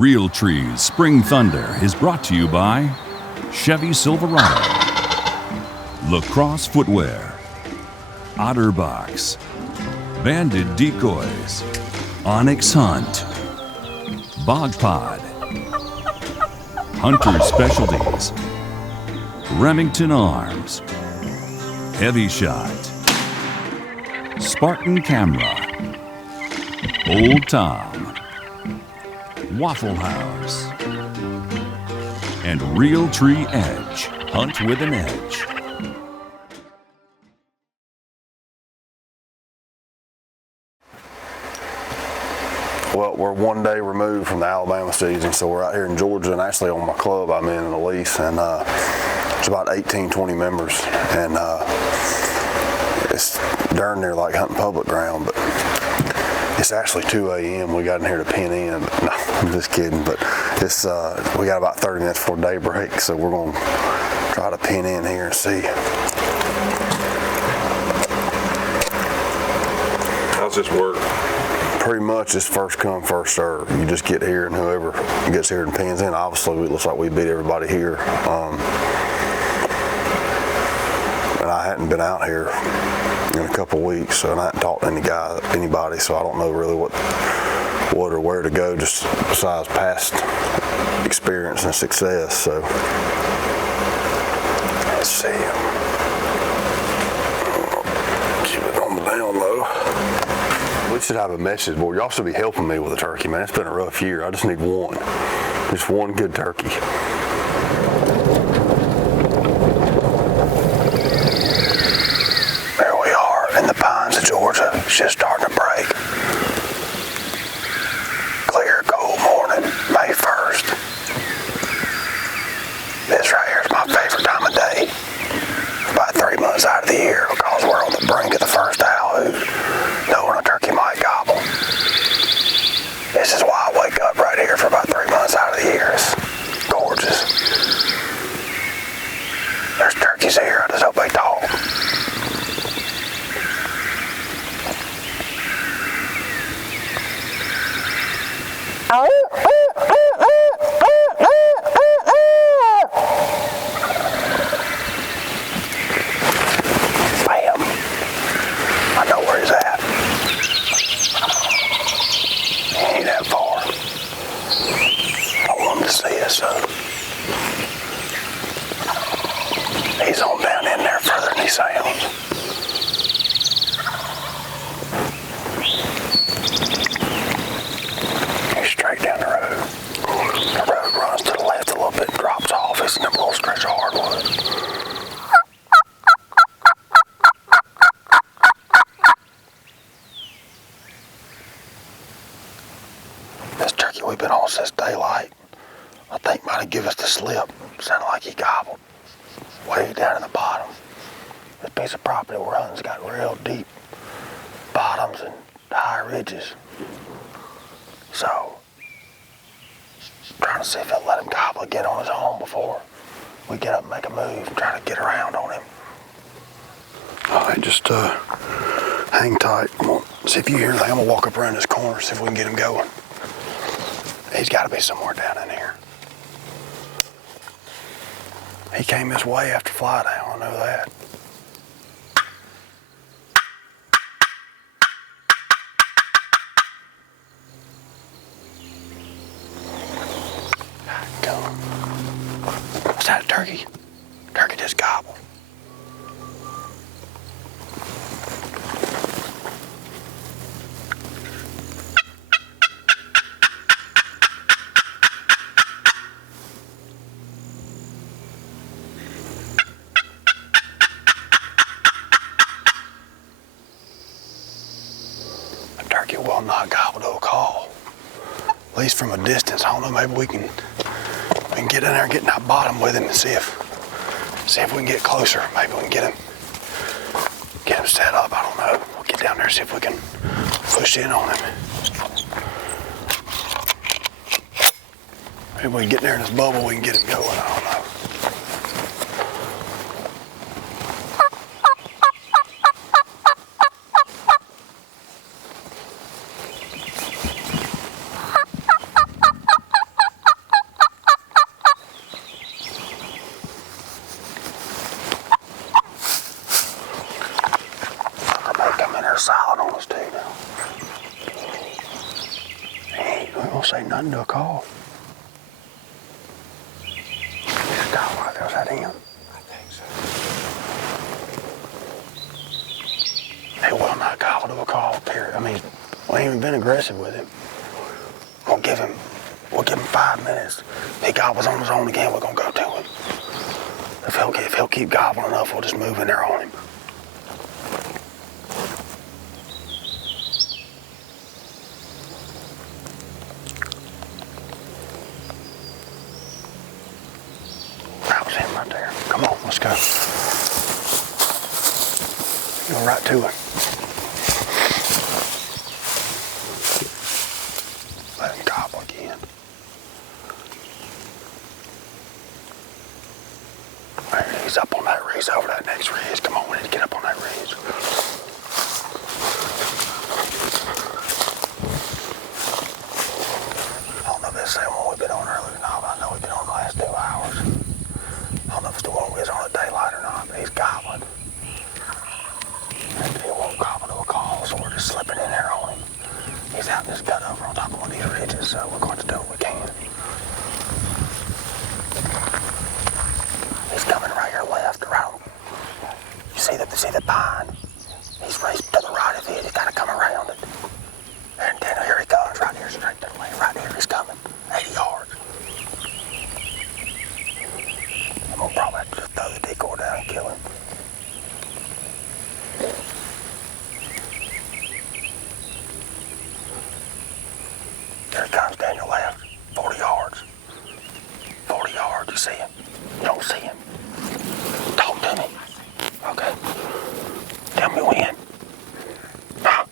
Realtree's Spring Thunder is brought to you by Chevy Silverado, Lacrosse Footwear, Otterbox, Banded Decoys, Onyx Hunt, Bog Pod, Hunter Specialties, Remington Arms, Heavy Shot, Spartan Camera, Old Tom, Waffle House, and Realtree Edge. Hunt with an edge. Well, we're 1 day removed from the Alabama season, so we're out here in Georgia, and actually on my club I'm in a lease, and it's about 18, 20 members, and it's darn near like hunting public ground, but it's actually 2 a.m. We got in here to pin in. No, I'm just kidding, but it's we got about 30 minutes before daybreak, so we're going to try to pin in here and see. How's this work? Pretty much it's first come, first serve. You just get here, and whoever gets here and pins in, obviously it looks like we beat everybody here. And I hadn't been out here in a couple weeks, so I hadn't talked to anybody, so I don't know really what or where to go, just besides past experience and success. So let's see. Keep it on the down low. We should have a message board. Y'all should be helping me with a turkey, man. It's been a rough year. I just need one. Just one good turkey. There we are in the pines of Georgia. It's just starting to break. Clear, cold morning, May 1st. This right here is my favorite time of day. About 3 months out of the year, because we're on the brink of the first owl hoot, knowing a turkey might gobble. This is why I wake up right here for about 3 months out of the year. It's gorgeous. There's turkeys here. I just hope they talk. Bam. I know where he's at. He ain't that far. I want him to see us, so he's on down in there further than he sounds. He's straight down the road. The road runs to the left a little bit and drops off. It's in a little stretch of hardwood. This turkey we've been on since daylight, I think might have given us the slip. Sounded like he gobbled way down in the bottom. This piece of property we're on's got real deep bottoms and high ridges. So, trying to see if he'll let him gobble again on his own before we get up and make a move and try to get around on him. All right, just hang tight. See if you hear anything. I'm gonna walk up around this corner, see if we can get him going. He's got to be somewhere down in here. He came this way after fly down, I know that. Go. What's that, a turkey? Turkey just gobbled. Turkey will not gobble to a call. At least from a distance. I don't know, maybe we can get in there and get in that bottom with him and see if we can get closer. Maybe we can get him set up. I don't know. We'll get down there and see if we can push in on him. Maybe we can get in there in this bubble, we can get him going. I don't know. responding to a call. There's a dog right there. Was that him? I think so. He will not gobble to a call, period. I mean, we ain't even been aggressive with him. We'll give him 5 minutes. If he gobbles on his own again, we're gonna go to him. If he'll keep gobbling enough, we'll just move in there on him. That was him right there. Come on, let's go. Go right to him. Let him gobble again. There, he's up on that ridge, over that next ridge. Come on, we need to get up on that ridge. I don't know if it's the same one we've been on earlier or not, but I know we've been on the last 2 hours. I don't know if it's the one we was on at daylight or not, but he's gobbling. And he won't gobble to a call, so we're just slipping in there on him. He's out in his gut over on top of one of these ridges, so we're going to do what we can. He's coming right here left, right. You see the pine? He's raced to the right of it. He's got to come around it. And then here he comes, right here, straight that way. Right here, he's coming. 80 yards. I'm going to probably have to just throw the decoy down and kill him. There he comes, Daniel left. 40 yards. 40 yards, you see him? You don't see him. Talk to me. Okay. Tell me when. Huh?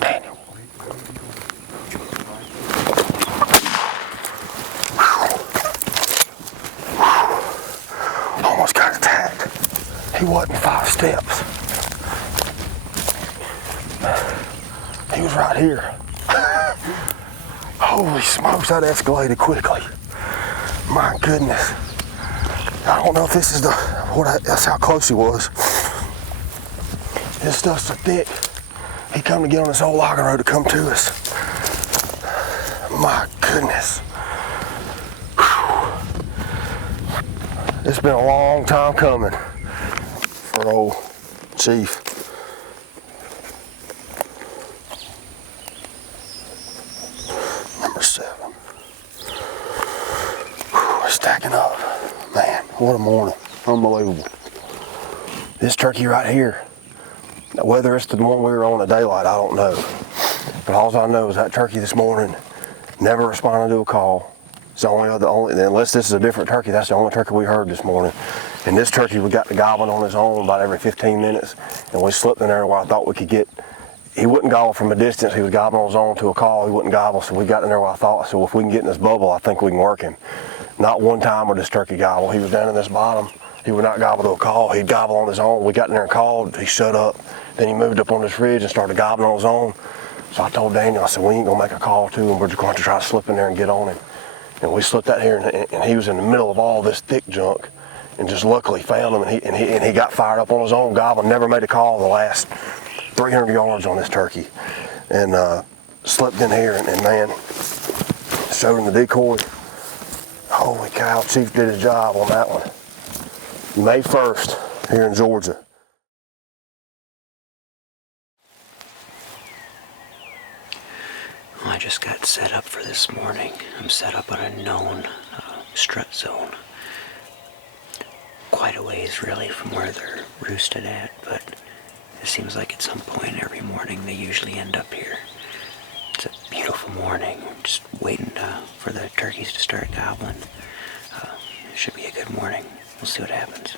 Daniel. Almost got attacked. He wasn't 5 steps. He was right here. Holy smokes, that escalated quickly. My goodness. I don't know if this is that's how close he was. This stuff's so thick. He come to get on this old logging road to come to us. My goodness. Whew. It's been a long time coming for old Chief. Number 7. Whew, we're stacking up. Man, what a morning. Unbelievable. This turkey right here, whether it's the one we were on at daylight, I don't know. But all I know is that turkey this morning never responded to a call. It's the only unless this is a different turkey, that's the only turkey we heard this morning. And this turkey, we got to gobbling on his own about every 15 minutes. And we slipped in there where I thought we could get, he wouldn't gobble from a distance. He was gobbling on his own to a call. He wouldn't gobble. So we got in there where I thought, so if we can get in this bubble, I think we can work him. Not one time would this turkey gobble. He was down in this bottom. He would not gobble to a call. He'd gobble on his own. We got in there and called. He shut up. Then he moved up on this ridge and started gobbling on his own. So I told Daniel, I said, we ain't gonna make a call to him. We're just going to try to slip in there and get on him. And we slipped out here, and he was in the middle of all this thick junk, and just luckily found him, and he got fired up on his own gobbling. Never made a call the last 300 yards on this turkey, and slipped in here, and man, showed him the decoy. Holy cow, Chief did his job on that one. May 1st here in Georgia. I just got set up for this morning. I'm set up on a known strut zone. Quite a ways really from where they're roosted at, but it seems like at some point every morning they usually end up here. It's a beautiful morning. Just waiting for the turkeys to start gobbling. It should be a good morning. We'll see what happens.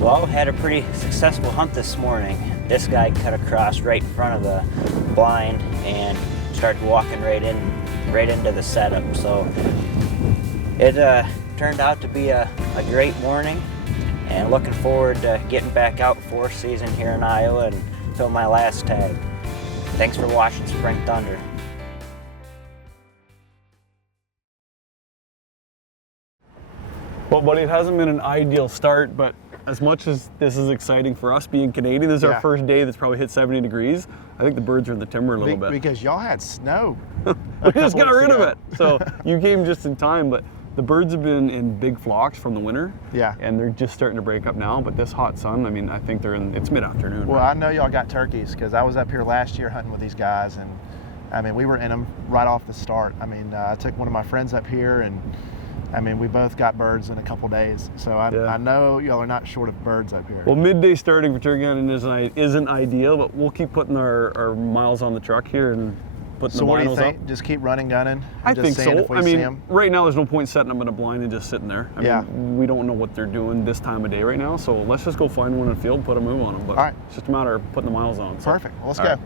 Well, had a pretty successful hunt this morning. This guy cut across right in front of the blind and started walking right into the setup. So it turned out to be a great morning, and looking forward to getting back out for season here in Iowa and fill my last tag. Thanks for watching Spring Thunder. Well, buddy, it hasn't been an ideal start, but as much as this is exciting for us being Canadian, this is our first day that's probably hit 70 degrees. I think the birds are in the timber a little bit. Because y'all had snow. We just got rid of it. So you came just in time, but the birds have been in big flocks from the winter. Yeah. And they're just starting to break up now, but this hot sun, I mean, I think it's mid-afternoon. Well, right? I know y'all got turkeys because I was up here last year hunting with these guys, and I mean, we were in them right off the start. I mean, I took one of my friends up here, and I mean, we both got birds in a couple days, so I know y'all are not short of birds up here. Well, midday starting for turkey hunting isn't ideal, but we'll keep putting our miles on the truck here and putting the what do you vinyls think? up. Just keep running, gunning? I think so. I mean, right now there's no point setting them in a blind and just sitting there. I mean, we don't know what they're doing this time of day right now, so let's just go find one in the field, put a move on them. But all right. It's just a matter of putting the miles on. So. Perfect. Well, let's go. Right.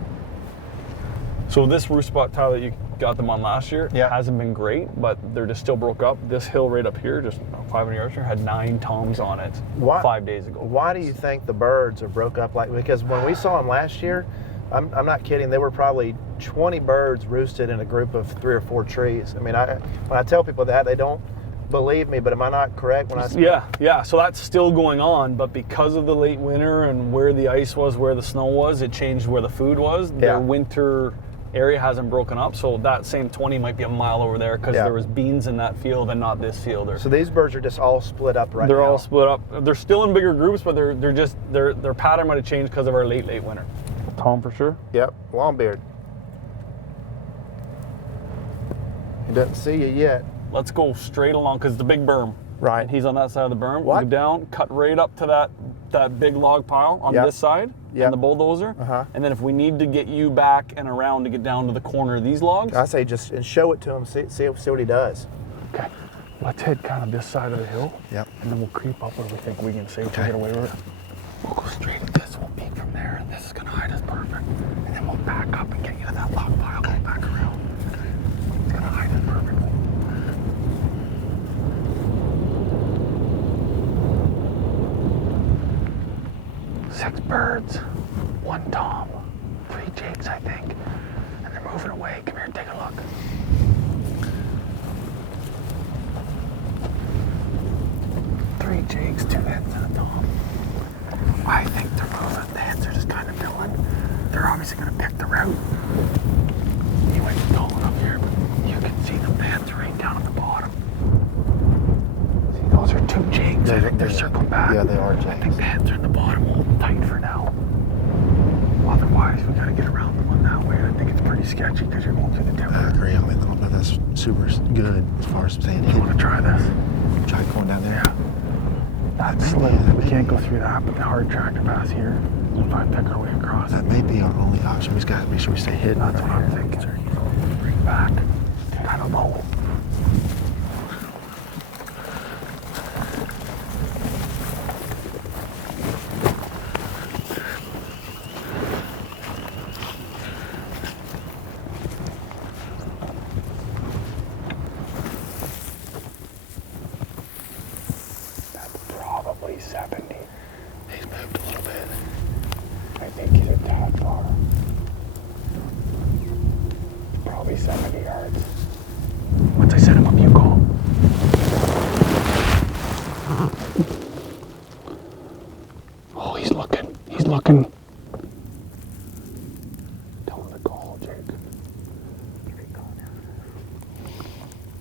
So this roost spot tile that you got them on last year hasn't been great, but they're just still broke up. This hill right up here, just 500 yards here, had 9 toms on it 5 days ago. Why do you think the birds are broke up like? Because when we saw them last year, I'm not kidding, there were probably 20 birds roosted in a group of 3 or 4 trees. I mean, when I tell people that, they don't believe me, but am I not correct when I say Yeah, so that's still going on, but because of the late winter and where the ice was, where the snow was, it changed where the food was. Their winter area hasn't broken up, so that same 20 might be a mile over there because there was beans in that field and not this field. So these birds are just all split up right now? They're all split up. They're still in bigger groups, but their pattern might have changed because of our late winter. Tom for sure? Yep, long beard. He doesn't see you yet. Let's go straight along because it's a big berm. Right. And he's on that side of the berm. What? Go down, cut right up to that big log pile on this side, on the bulldozer. And then if we need to get you back and around to get down to the corner of these logs. I say just show it to him, see what he does. Okay. Let's head kind of this side of the hill. Yep. And then we'll creep up where we think we can safely get away with it. We'll go straight at this, we'll peek from there, and this is gonna hide us perfect. And then we'll back up and get you to that log pile, go back around. It's gonna hide us perfectly. Six birds, 1 tom, 3 jakes, I think. And they're moving away. Come here, take a look. Three jakes, 2 hens, and a tom. I think they're moving. The hens are just kind of milling. They're obviously going to pick the route. He went tall enough here, but you can see them. The hens are right down at the bottom. See, those are 2 jakes. I think they're circling back. Yeah, they are jakes. I think the hens are in the bottom, holding tight for now. Otherwise, we got to get around them on that way. I think it's pretty sketchy because you're going through the timber. I agree. I mean, I don't know that's super good as far as saying You want to try this? Try going down there. Yeah. That's slip. We can't go through that, but the hard tractor pass here. We'll try and pick our way across. That may be our only option. We just got to make sure we stay hidden. That's what I'm thinking. Bring back. I don't know. Probably 70. He's moved a little bit. I think he's a tad far. Probably 70 yards. Once I set him up, you call. fucking... Tell him to call, Jake.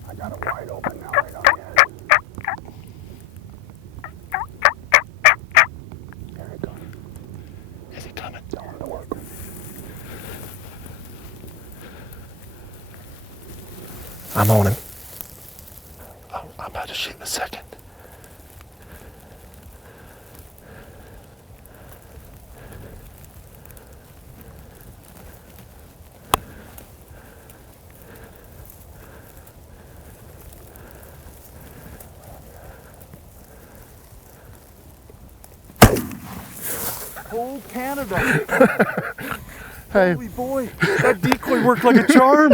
I got him wide open now, right on the edge. Here he comes. Is he coming? Tell him to work. I'm on him. I'm about to shoot in a second. Oh, Canada. Hey. Holy boy, that decoy worked like a charm.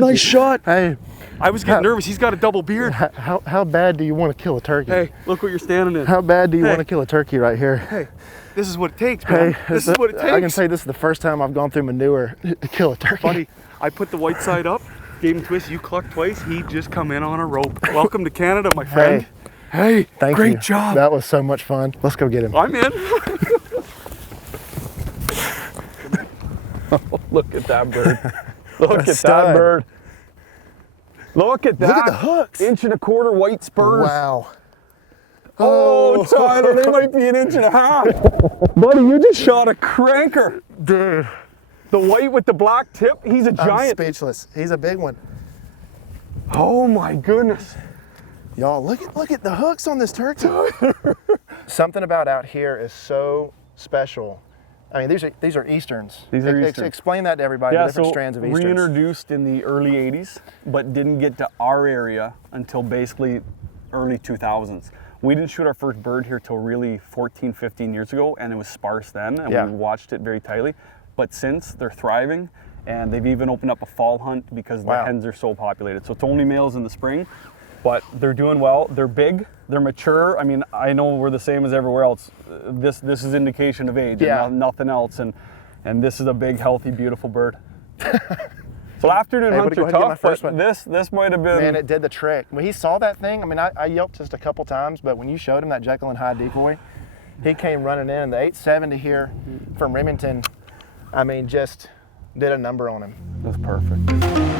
Nice shot. Hey, I was getting nervous. He's got a double beard. how bad do you want to kill a turkey? Hey, look what you're standing in. How bad do you Hey. want to kill a turkey right here? Hey, this is what it takes, man. Hey, This is what it takes. I can say this is the first time I've gone through manure to kill a turkey. Buddy, I put the white side up, gave him a twist, you clucked twice, he just come in on a rope. Welcome to Canada, my friend. Hey, Thank great you. job. That was so much fun. Let's go get him. I'm in. Look at that bird. Look at stud. that bird. Look at that. Look at the hooks. 1.25 inch white spurs. Wow. Oh, Tyler, they might be 1.5 inches. Buddy, you just shot a cranker. Dude. The white with the black tip, he's a I'm giant. speechless. He's a big one. Oh my goodness. Y'all, look at the hooks on this turkey. Something about out here is so special. I mean, these are Easterns. These are Easterns. Explain that to everybody, the different strands of Easterns. Reintroduced in the early 80s, but didn't get to our area until basically early 2000s. We didn't shoot our first bird here till really 14, 15 years ago, and it was sparse then, and we watched it very tightly. But since, they're thriving, and they've even opened up a fall hunt because the hens are so populated. So it's only males in the spring, but they're doing well. They're big, they're mature. I mean, I know we're the same as everywhere else. This is indication of age, and nothing else. And this is a big, healthy, beautiful bird. So afternoon hunts are tough, but this might have been... Man, it did the trick. When he saw that thing, I mean, I yelped just a couple times, but when you showed him that Jekyll and Hyde decoy, he came running in. The 870 here from Remington, I mean, just did a number on him. That's perfect.